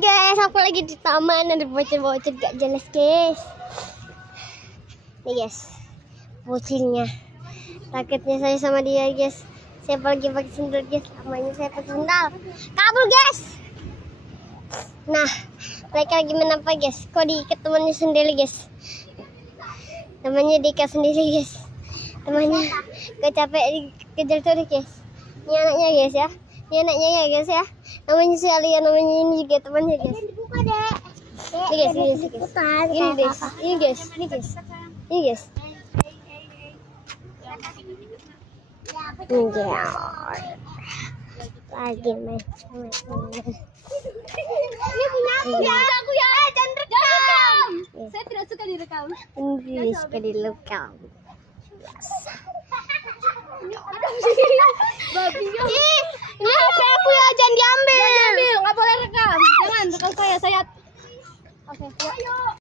guys, aku lagi di taman, ada bocil-bocil gak jelas guys. Nih guys, bocilnya. Takutnya saya sama dia guys. Saya lagi pakai sendal guys, namanya saya pakai sendal. Kabur guys. Nah, mereka lagi menapa guys? Kok diikat temannya sendiri guys? Temannya diikat sendiri guys. Temannya kecapek dikejar terus guys. Ini anaknya guys ya. Ini anaknya ya guys ya. Namanya si Alia, namanya ini juga temannya guys. Dibuka deh. Ini guys, ini guys. Ini guys, ini guys, ini guys. Ini guys. Ini guys. Lagi main sama teman. Ini punya aku ya. Aku ya. Jangan rekam. Saya tidak suka direkam. Ini suka dilukam. Babinya. Ini HP aku ya, jangan diambil. Jangan diambil, nggak boleh rekam. Jangan rekam saya. Oke. Ayo.